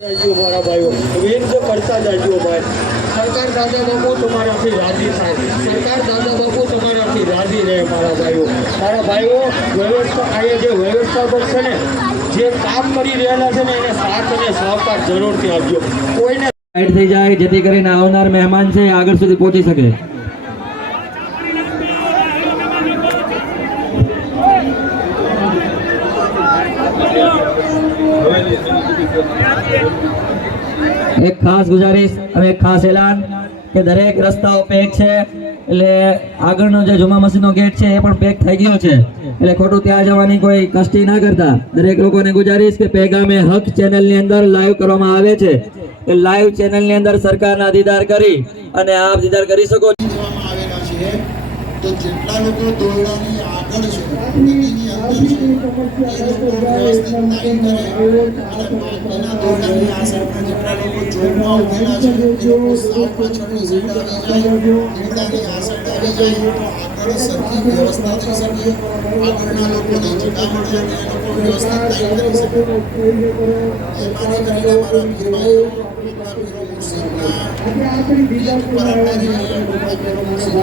મારા ભાઈઓ વિનંતી કરતા જાજો ભાઈ। સરકાર દાદા બાપુ તમારાથી રાજી થાય, સરકાર દાદા બાપુ તમારાથી રાજી રહે મારા ભાઈઓ। મારા ભાઈઓ વ્યવસ્થા અહીંયા જે વ્યવસ્થાપક છે ને, જે કામ કરી રહેલા છે ને, એને સાથ અને સહકાર જરૂરથી આપજો। કોઈને સાઈડ થઈ જાય જેથી કરીને આવનાર મહેમાન છે આગળ સુધી પહોંચી શકે। एक खास गुजारिश और एक खास ऐलान के दरेक रस्ताओ पेक छे એટલે આગળનો જે જુમા મસ્જિદનો ગેટ છે એ પણ પેક થઈ ગયો છે એટલે ખોટું ત્યાં જવાની કોઈ કષ્ટી ના કરતા દરેક લોકોને ગુજારિશ કે પેગામે હક ચેનલની અંદર લાઈવ કરવામાં આવે છે એ લાઈવ ચેનલની અંદર સરકારના દીદાર કરી અને આપ દીદાર કરી શકો છો। तो જેટલા લોકો દોરડાની આગળ છે નદીની અંદર છે એ લોકો વ્યવસ્થિત લાઈન કરે અને બાકીના દોરડાની આ સાઈડના જેટલા લોકો જોડમાં ઉભેલા છે એ લોકો સાવ પાછળની સાઈડ આવી જાય, દોરડાની આ સાઈડ આવી જાય તો આગળ સરખી વ્યવસ્થા થઈ શકે, આગળના લોકોને જગા મળે અને એ લોકો વ્યવસ્થિત લાઈન કરી શકે। એમાંને કરીને મારા પીરભાઈઓ આપણા પીરો મુર્શિદના પીર ઉપર આપણે પીરો મુર્શિદ